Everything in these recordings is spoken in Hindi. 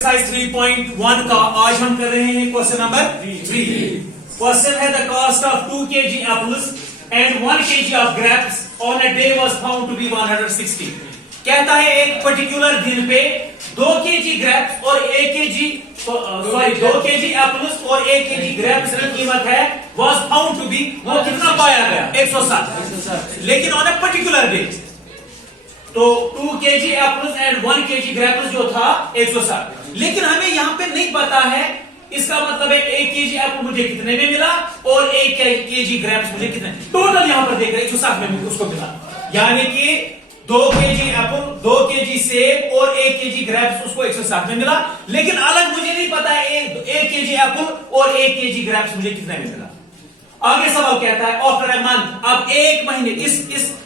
एक्सरसाइज 3.1 का आज हम कर रहे हैं क्वेश्चन नंबर 3। क्वेश्चन है the cost of 2 kg apples and 1 kg of grapes on a day was found to be 160। कहता है एक पर्टिकुलर दिन पे 2 kg grapes और 1 kg 2 kg apples और 1 kg grapes की कीमत है was found to be, वो कितना पाया गया 160, लेकिन ऑन ए पर्टिकुलर डे। तो 2 kg apples and 1 kg grapes जो था 160, लेकिन हमें यहाँ पे नहीं पता है। इसका मतलब है 1 kg एप्पल मुझे कितने में मिला और 1 kg ग्रेप्स मुझे कितने, टोटल यहाँ पर देख रहे 160 में उसको मिला, यानी कि 2 kg एप्पल 2 kg सेब और 1 kg ग्रेप्स उसको 160 में मिला, लेकिन अलग मुझे नहीं पता है 1 kg एप्पल और 1 kg ग्रेप्स मुझे कितने में मिला। आगे सवाल कहता है आफ्टर ए मंथ, अब एक महीने इस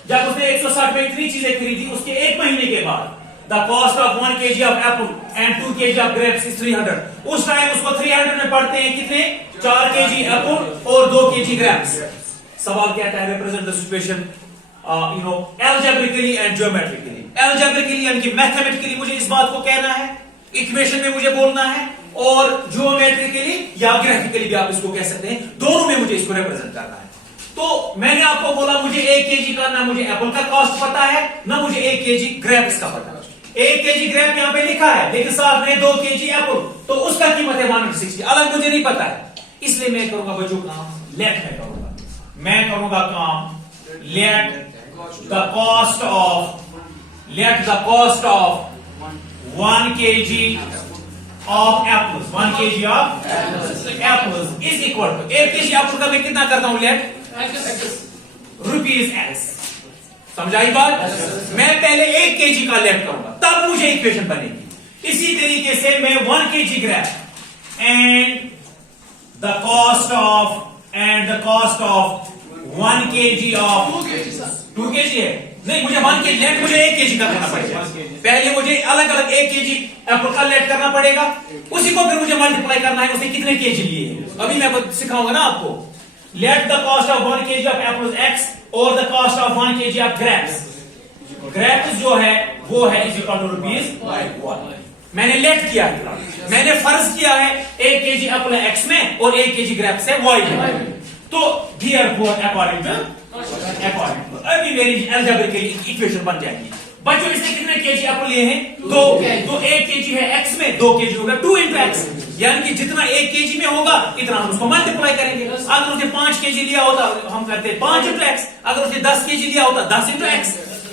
जब उसने 160 में इतनी चीजें खरीदी उसके एक महीने के बाद the cost of 1 kg of Apple and 2 kg of grapes is 300। उस टाइम उसको 300 में पढ़ते हैं कितने, 4 kg एप्पल और 2 kg ग्रेप्स। सवाल कहता है represent the situation algebraically and geometrically. Algebraically यानी कि मैथमेटिकली मुझे इस बात को कहना है, इक्वेशन में मुझे बोलना है, और ज्योमेट्रिकली या ग्राफिकली भी आप इसको कह सकते हैं, दोनों में मुझे इसको रिप्रेजेंट करना है। तो मैंने आपको बोला मुझे 1 kg का ना मुझे एप्पल का कॉस्ट पता है ना मुझे 1 kg ग्रेप्स का पता है। 1 kg ग्रेप यहां पे लिखा है लेकिन साथ में 2 kg एप्पल, तो उसका कीमत है 160, अलग मुझे नहीं पता है। इसलिए मैं करूंगा बच्चों काम लेट में करूंगा, मैं करूंगा काम late the cost of 1 kg of apples, 1 kg of apples is equal to 1 kg Apple का मैं कितना करता हूं लेट रुपीज एक्स। समझाई बात? मैं पहले 1 kg का लेट करूंगा तब मुझे इक्वेशन बनेगी। इसी तरीके से मैं 1 kg grape and the cost of 1 kg of 2 kg है, नहीं मुझे 1 kg लेट मुझे 1 kg का करना पड़ेगा। पहले मुझे अलग अलग 1 kg एप्पल का लेट करना पड़ेगा, उसी को फिर मुझे मल्टीप्लाई करना है उसने कितने kg लिए हैं, अभी मैं सिखाऊंगा ना आपको। Let the cost of 1 kg of apples x और the cost of 1 kg of grapes. Grapes जो है वो है इज इक्वल टू रुपीज। मैंने लेट किया है, मैंने फर्ज किया है 1 kg एप्पल है एक्स में और 1 kg ग्रेप्स है वाई में। तो therefore अकॉर्डिंग टू अभी मेरी अलजेब्रिकल इक्वेशन बन जाएगी। बच्चों इसने कितने kg एप्पल लिए हैं, 2, तो 1 kg है x में, 2 kg होगा 2 into x, यानी कि जितना 1 kg में होगा इतना हम उसको मल्टीप्लाई करेंगे। अगर उसने 5 kg लिया होता हम करते 5 into x, अगर उसने 10 kg लिया होता 10 into x,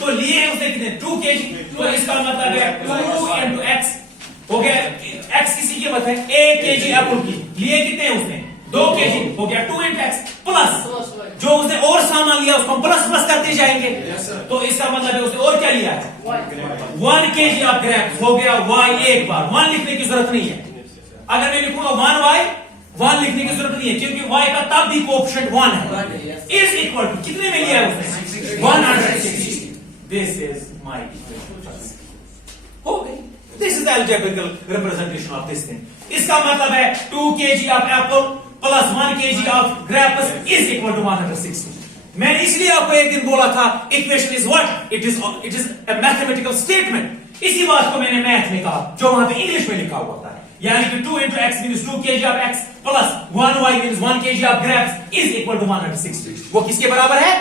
तो लिए हैं उसने कितने 2 kg, तो इसका मतलब है 2 into x हो गया। x किसी कीमत है 1 kg एप्पल की, लिए कितने हैं उसने 2 kg, हो गया 2 into x प्लस जो उसने और सामान लिया उसको प्लस प्लस करते जाएंगे। तो इसका मतलब है उसने और क्या लिया है 1 kg ऑफ ग्रेप्स, हो गया y एक बार, 1 लिखने की जरूरत नहीं है। अगर मैं लिखूंगा 1y, 1 लिखने की जरूरत नहीं है क्योंकि y का तब भी कोएफिशिएंट 1 है। इज इक्वल टू कितने में लिया है उसने 160। दिस इज माय इक्वेशन, हो गई। This is the algebraic representation of this thing. इसका मतलब है 2 kg of apple plus 1 kg of grapes is equal to 160। मैंने इसलिए आपको एक दिन बोला था equation is what, it is a mathematical statement. इसी बात को मैंने मैथ में कहा जो वहां पे इंग्लिश में लिखा हुआ था, यानी कि 2 into x means 2 kg of x plus 1y means 1 kg of grapes is equal to 160। वो किसके बराबर है,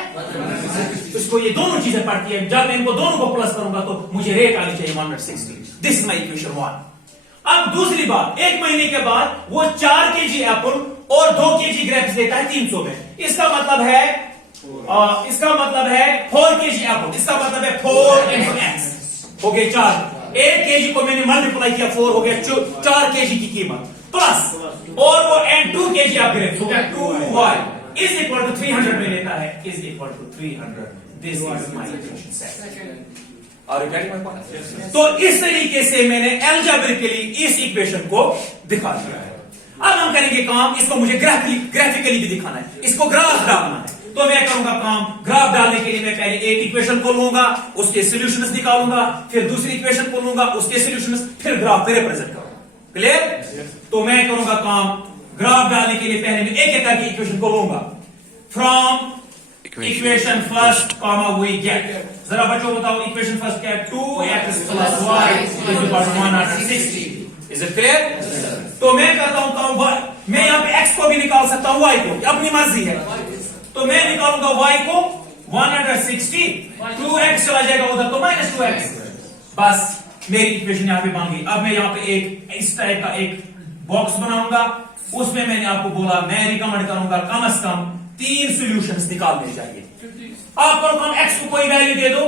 इसको ये दोनों चीजें पढ़ती है। जब मैं इनको दोनों को प्लस करूंगा तो मुझे रेट आनी चाहिए 160। This is my equation 1। अब दूसरी बात, एक महीने के बाद वो 4 kg एप्पल और 2 kg ग्रेप्स देता है 300 में। इसका मतलब है 4 kg एप्पल, इसका मतलब है 4 into x, हो गए 4। 1 kg को मैंने मल्टीप्लाई किया 4, हो गया 4 kg की कीमत प्लस और वो एंड 2 kg ऑफ ग्रेप्स, हो गया 2y इज इक्वल टू 300 में लेता है, is equal to 300। This is my equation set. और तो इस तरीके से मैंने अलजेब्रिकली इस इक्वेशन को दिखा दिया है। अब हम करेंगे काम, इसको मुझे ग्राफिकली भी दिखाना है, इसको ग्राफ डालना है। तो मैं करूंगा काम, ग्राफ डालने के लिए मैं पहले एक इक्वेशन को लूंगा, उसके सॉल्यूशंस निकालूंगा, फिर दूसरी इक्वेशन को लूंगा, उसके सॉल्यूशंस, फिर ग्राफ पे रिप्रेजेंट करूंगा। क्लियर? तो मैं करूंगा काम, ग्राफ डालने के लिए पहले मैं एक एक करके इक्वेशन को लूंगा। From equation first comma we get, जरा बच्चों बताओ इक्वेशन फर्स्ट क्या है, 2x + y = 160। Is it clear? तो मैं करता हूं काम, मैं यहां पे x को भी निकाल सकता हूं, y को, अपनी मर्जी है। तो मैं निकालूंगा y को 160, 2x चला जाएगा उधर तो -2x, बस मेरी इक्वेशन यहां पे बन गई। अब मैं यहां पे एक इस टाइप का एक बॉक्स बनाऊंगा, उसमें मैंने आपको बोला मैं रिकमेंड करूंगा कम से कम 3 सॉल्यूशंस निकालने चाहिए। आप करो कम x को कोई वैल्यू दे दो,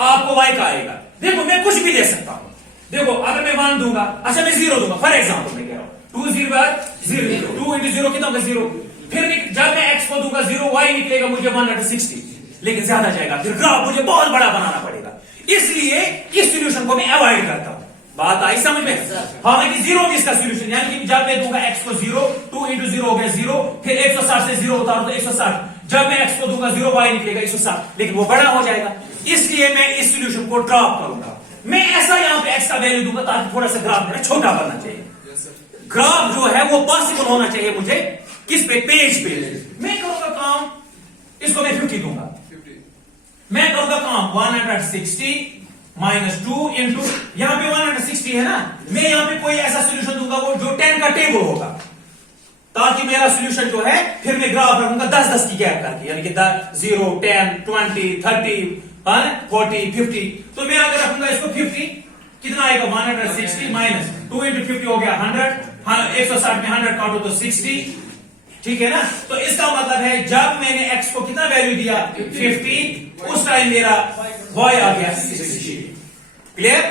आपको y का आएगा। देखो मैं कुछ भी दे सकता हूं, देखो अगर मैं 1 दूंगा, अच्छा मैं 0 दूंगा फॉर एग्जांपल, मैं कह रहा हूं 2 0 0, 2 into 0 कितना होगा 0, फिर जब मैं x को दूंगा 0, y निकलेगा मुझे 160, लेकिन ज्यादा जाएगा, फिर ग्राफ मुझे बहुत बड़ा बनाना पड़ेगा, इसलिए इस सॉल्यूशन को मैं अवॉइड करता हूं। बात आई समझ में? हालांकि 0 भी इसका सॉल्यूशन, यानी कि जब मैं दूंगा x को 0, 2 into 0 हो गया 0, फिर 160 से 0 उतारो तो 160, जब मैं x को दूंगा 0, y निकलेगा 160, लेकिन वो बड़ा हो जाएगा, इसलिए मैं इस सॉल्यूशन को ड्रॉप करूंगा। मैं ऐसा यहां पे x का वैल्यू दूंगा ताकि थोड़ा सा ग्राफ मेरा छोटा बनना चाहिए। ग्राफ जो है वो पॉसिबल होना चाहिए मुझे किस पे, पेज पे। मैं करूंगा काम, इसको मैं 50 दूंगा, मैं करूंगा काम 160 -2 इंटू, यहां पे 160 है ना, मैं यहां पे कोई ऐसा सॉल्यूशन दूंगा वो जो 10 का टेबल होगा, ताकि मेरा सॉल्यूशन जो है, फिर मैं ग्राफ रखूंगा 10-10 की गैप करके, यानी कि 0 10 20 30 40 50। तो मैं अगर रखूंगा इसको 50, कितना आएगा 160 माइनस 2 into 50 हो गया 100, 160 में 100 काटो तो 60, ठीक है ना। तो इसका मतलब है जब मैंने x को कितना वैल्यू दिया 50, उस टाइम मेरा y आ गया 60। क्लियर?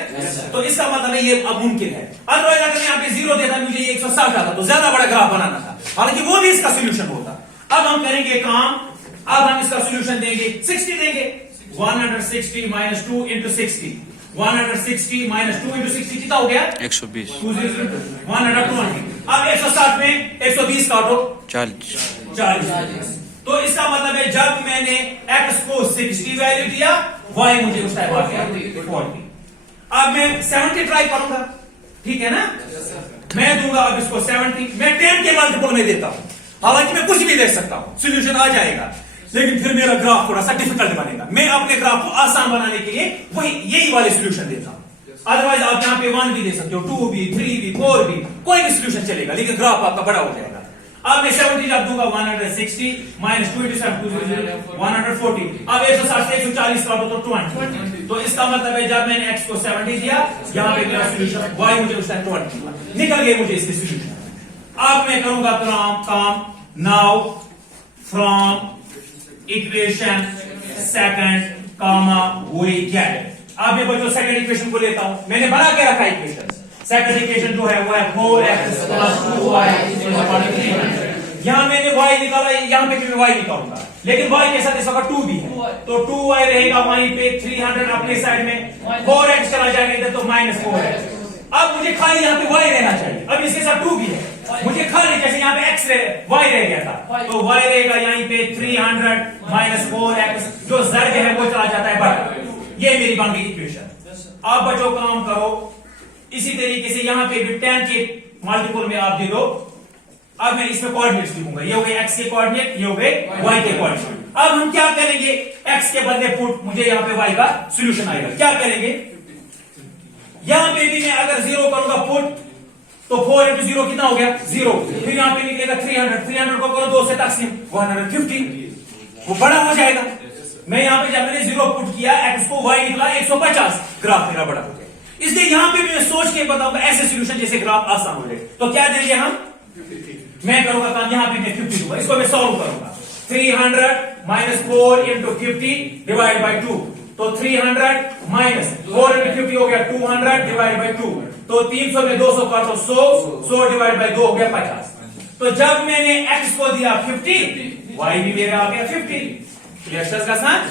तो इसका मतलब है ये अब मुमकिन है। अदरवाइज अगर मैं यहाँ पे 0 देता मुझे ये 160 आता तो ज्यादा बड़ा ग्राफ बनाना था, हालांकि वो भी इसका सोल्यूशन होता। अब हम करेंगे काम, अब हम इसका सोल्यूशन देंगे 60 देंगे, 160 minus 2 into 60, 160 minus 2 into 60 कितना हो गया 120, 120। अब 160 में 120 काटो 40। तो इसका मतलब है जब मैंने x को 60 वैल्यू दिया, y मुझे उस टाइम आ गया 40। अब मैं 70 ट्राई करूंगा, ठीक है ना, मैं दूंगा अब इसको 70, मैं 10 के मल्टीपल में देता हूं, हालांकि मैं कुछ भी दे सकता हूं, सॉल्यूशन आ जाएगा, लेकिन फिर मेरा ग्राफ थोड़ा सा डिफिकल्ट बनेगा। मैं अपने ग्राफ को आसान बनाने के लिए वही यही वाले सॉल्यूशन देता हूं। अदरवाइज आप यहाँ पे 1 भी दे सकते हो, 2 भी, 3 भी, 4 भी, कोई भी सॉल्यूशन चलेगा, लेकिन ग्राफ आपका बड़ा हो जाएगा। अब मैं 70 जब दूंगा 160 minus 2 into 7 140, अब 160 से 140 काटो तो 20। तो इसका मतलब है जब मैंने x को 70 दिया, यहाँ पे मेरा सॉल्यूशन y मुझे उस टाइम 20 निकल गए मुझे इसके सॉल्यूशन। अब मैं करूंगा काम now from equation second comma we get. अब मैं बच्चों सेकंड इक्वेशन को लेता हूं, मैंने बना के रखा इक्वेशन। सेकंड इक्वेशन जो है वो है 4x plus 2y = 300। यहां मैंने y निकाला, यहां पे भी y निकालूंगा, लेकिन y के साथ इस वक्त 2 भी है, तो 2y रहेगा वहीं पे, 300 अपने साइड में, 4x चला जाएगा इधर तो -4x। अब मुझे खाली यहाँ पे y रहना चाहिए, अब इसके साथ 2 भी है, मुझे खाली जैसे यहाँ पे x y रह गया था, तो y रहेगा यहीं पे 300 -4x, जो जर्ग है वो चला जाता है बाहर। ये मेरी बन गई इक्वेशन। अब बच्चों काम करो इसी तरीके से, यहां पे भी 10 के मल्टीपल में आप दे दो। अब मैं इसमें कोऑर्डिनेट्स लिखूंगा, ये हो गए x के कोऑर्डिनेट, ये हो गए y के कोऑर्डिनेट। अब हम क्या करेंगे, x के बदले पुट, मुझे यहां पे y का सॉल्यूशन आएगा। क्या करेंगे, यहां पे भी मैं अगर 0 करूंगा पुट, तो 4 into 0 कितना हो गया 0, फिर यहां पे निकलेगा 300 को करो 2 से तकसीम 150, वो बड़ा हो जाएगा। मैं यहां पे जब मैंने 0 पुट किया, x को y निकला 150, ग्राफ मेरा बड़ा हो जाएगा। इसलिए यहां पे भी मैं सोच के बताऊंगा ऐसे सॉल्यूशन जैसे ग्राफ आसान हो जाए। तो क्या देंगे हम, मैं करूंगा काम, यहां पे मैं 50 दूंगा, इसको मैं सॉल्व करूंगा। 300 - 4 into 50 डिवाइड बाय 2, तो 300 - 4 into 50 हो गया 200 डिवाइड बाय 2, तो 300 में 200 काटो 100 डिवाइड बाय 2 हो गया 50। तो जब मैंने x को दिया 50, y भी मेरा आ गया 50। क्लियर का साथ?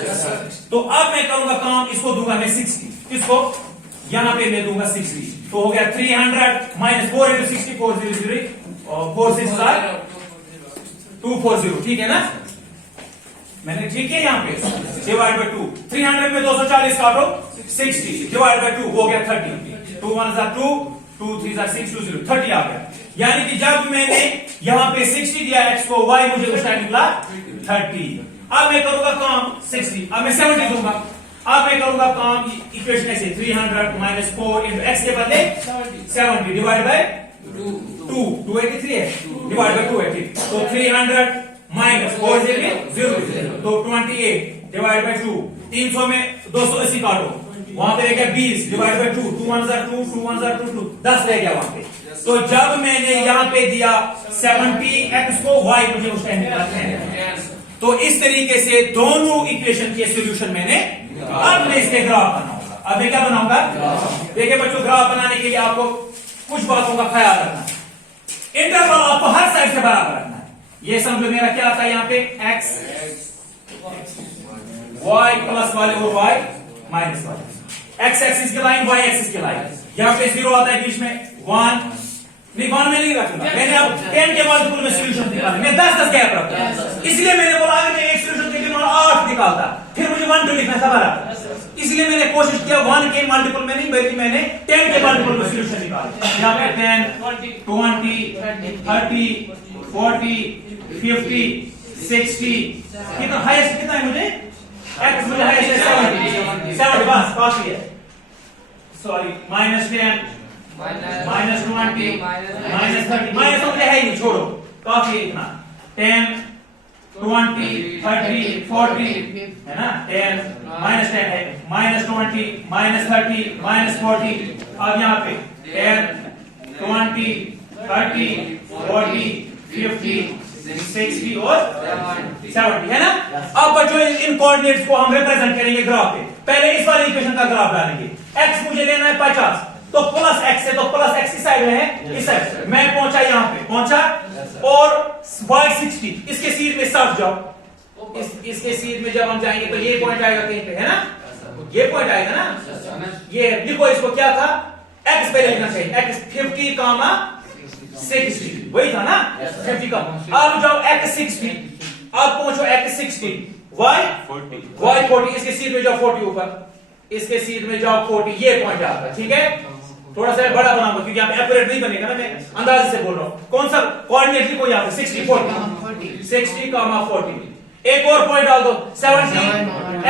तो अब मैं करूंगा काम, इसको दूंगा मैं 60, इसको यहां पे मैं दूंगा 60, तो हो गया 300 - 4 into 60 400 और 4 6 240, ठीक है ना, मैंने ठीक है यहाँ पे डिवाइड बाय 2, 300 में 240 काटो 60 डिवाइड बाय 2 हो गया 30, 2 1 2 2 3 6 20 30 आ गया। यानी कि जब मैंने यहाँ पे 60 दिया x को, y मुझे उस टाइम निकला 30। अब मैं करूंगा काम 60, अब मैं 70 दूंगा, अब मैं करूंगा काम इक्वेशन ऐसे 300 माइनस 4 इंटू एक्स के बदले 70 डिवाइड बाय 2 283 है डिवाइड बाय 280 तो 300 माइनस 4 से 0 तो 28 डिवाइड बाय 2 300 में 280 काटो वहां पे रह गया 20 डिवाइड बाय 2 2 1 2 2 1 2 10 रह गया वहां पे। तो जब मैंने यहाँ पे दिया 70 एक्स को y मुझे उस टाइम निकालना है। तो इस तरीके से दोनों इक्वेशन के सॉल्यूशन मैंने अब मैं इसके ग्राफ बनाऊंगा। अब मैं क्या बनाऊंगा देखिए बच्चों ग्राफ बनाने के लिए आपको कुछ बातों का ख्याल रखना है। इंटरवल आपको हर साइड से बराबर रखना है। ये समझो मेरा क्या आता है यहाँ पे x y प्लस वाले और y माइनस वाले x एक्सिस की लाइन y एक्सिस की लाइन यहाँ पे 0 आता है बीच में 1 नहीं 1 में नहीं रखूंगा मैंने अब 10 के मल्टीपल में सॉल्यूशन निकाला मैं 10 गैप रखता इसलिए मैंने बोला अगर मैं एक सॉल्यूशन के लिए 8 निकालता फिर मुझे 1 2 लिखना था बराबर इसलिए मैंने कोशिश किया 1 के मल्टीपल में नहीं बल्कि मैंने 10 के मल्टीपल में सॉल्यूशन निकाला यहाँ पे 10 20 30 40 50 60 कितना हाईएस्ट कितना है मुझे x मुझे हाईएस्ट है 70 बस काफी है सॉरी -10 -20 -30 माइनस तो है ही नहीं छोड़ो काफी है इतना 10 20 30 40 है ना 10 -10 है -20 -30 -40 अब यहाँ पे 10 20 30 40 50 60 और 70 है ना। अब बच्चों इन कोऑर्डिनेट्स को हम रिप्रेजेंट करेंगे ग्राफ पे। पहले इस वाले इक्वेशन का ग्राफ डालेंगे x मुझे लेना है 50 तो प्लस x है तो प्लस x की साइड में है इस साइड मैं पहुंचा यहाँ पे पहुंचा और y 60 इसके सीध में सट जाओ इसके सीध में जब हम जाएंगे तो ये पॉइंट आएगा कहीं पे है ना ये पॉइंट आएगा ना ये लिखो इसको क्या था x पहले लिखना चाहिए x 50 कामा 60 वही था ना 50 का अब जाओ x 60 अब पहुंचो x 60 y 40 इसके सीध में जाओ 40 ऊपर इसके सीध में जाओ 40 ये पॉइंट आता है ठीक है थोड़ा सा बड़ा बनाऊंगा क्योंकि यहाँ पे एक्यूरेट नहीं बनेगा ना मैं अंदाजे से बोल रहा हूँ कौन सा कोऑर्डिनेट लिखो यहाँ पे 60 40 60 कामा 40 एक और पॉइंट डाल दो 70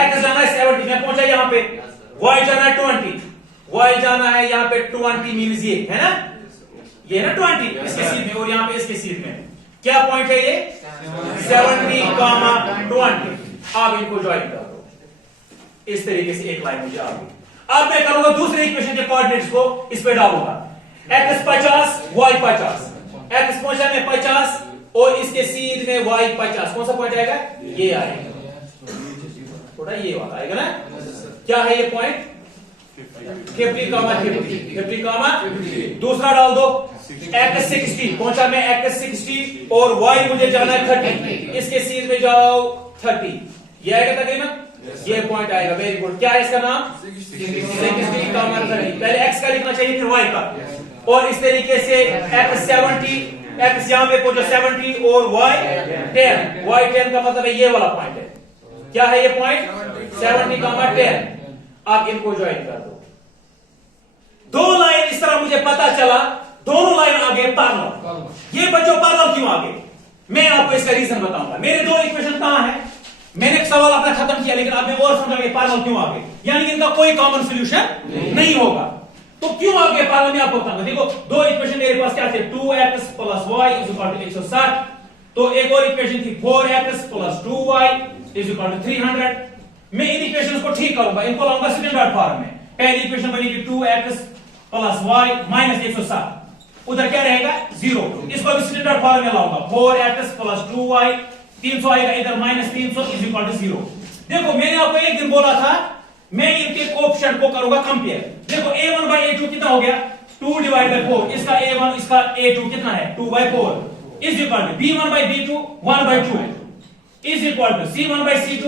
x जाना है 70 मैं पहुंचा यहाँ पे y जाना है 20 y जाना है यहाँ पे 20 मीन्स ये है ना ये ना 20 इसके सीध में और यहाँ पे इसके सीध में क्या पॉइंट है ये 70 कामा 20 आप इनको ज्वाइन कर दो इस तरीके से एक लाइन मुझे आ गई। अब मैं करूंगा दूसरे इक्वेशन के कोऑर्डिनेट्स को इस पे डालूंगा x 50 y 50 x पहुंचा में 50 और इसके सीध में y 50 कौन सा पॉइंट आएगा ये आएगा थोड़ा ये वाला आएगा ना क्या है ये पॉइंट 50 कामा 50 दूसरा डाल दो x 60 पहुंचा मैं x 60 और y मुझे जाना है 30 इसके सीध में जाओ 30 ये आएगा तकरीबन ये पॉइंट आएगा वेरी गुड क्या है इसका नाम 60 कामा 30 पहले x का लिखना चाहिए फिर y का और इस तरीके से x 70 x यहां पे पहुंचो 70 और y 10 का मतलब है ये वाला पॉइंट है क्या है ये पॉइंट 70 कामा 10 आप इनको ज्वाइन कर दो दो लाइन इस तरह मुझे पता चला दोनों लाइन आगे पैरेलल ये बच्चों पैरेलल क्यों आगे मैं आपको इसका रीजन बताऊंगा मेरे दो इक्वेशन कहां है मैंने एक सवाल अपना खत्म किया लेकिन अब मैं और समझा पैरेलल क्यों आगे यानी कि इनका कोई कॉमन सॉल्यूशन नहीं होगा तो क्यों आगे पैरेलल में आपको बताऊंगा देखो दो इक्वेशन मेरे पास क्या थे 2x plus y is equal to 160 तो एक और इक्वेशन थी 4x plus 2y is equal to 300 मैं इन इक्वेशंस को ठीक करूंगा इनको लाऊंगा स्टैंडर्ड फॉर्म में पहली इक्वेशन बनेगी 2x प्लस y माइनस 160 उधर क्या रहेगा 0 इसको भी स्टैंडर्ड फॉर्म में लाऊंगा 4x प्लस 2y 300 आएगा इधर माइनस 300 इज इक्वल टू 0 देखो मैंने आपको एक दिन बोला था मैं इनके कोएफिशिएंट को करूंगा कंपेयर देखो a1 by a2 कितना हो गया 2 डिवाइड बाय 4 इसका a1 इसका a2 कितना है 2 by 4 is equal to b1 by b2 1 by 2 is equal to c1 by c2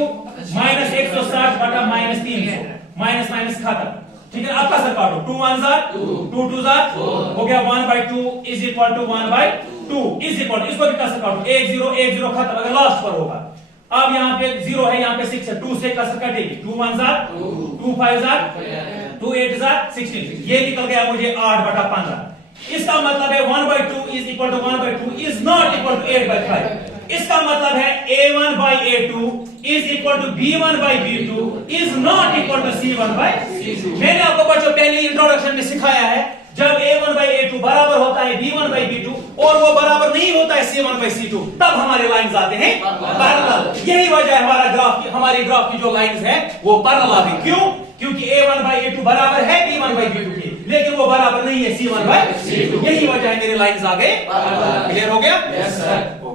minus 160 बटा माइनस 300 माइनस माइनस खत्म ठीक है आपका सर काटो 2 1 जार 2 2 जार हो गया 1 by 2 is equal to 1 by 2 is equal इसको भी कसर काटो 1 0 खत्म अगर लास्ट पर होगा अब यहाँ पे 0 है यहाँ पे 6 है 2 से कसर कटेगी 2 1 जार 2 5 जार 2 8 जार 16 ये निकल गया मुझे 8 बटा 15 इसका मतलब है 1 by 2 is equal to 1 by 2 is not equal to 8 by 5 इसका मतलब है a1 by a2 is equal to B1 by B2 is not equal to C1 by C2। मैंने आपको बच्चों पहले इंट्रोडक्शन में सिखाया है, जब A1 by A2 बराबर होता है B1 by B2 और वो बराबर नहीं होता है C1 by C2, तब हमारे लाइंस आते हैं पैरेलल। यही वजह है हमारे ग्राफ की जो लाइंस है वो पैरेलल आती है। क्यों? क्योंकि A1 by A2 बराबर है B1 by B2 के, लेकिन वो बराबर नहीं है C1 by C2। यही वजह है मेरे लाइंस आ गए। क्लियर हो गया? Yes sir.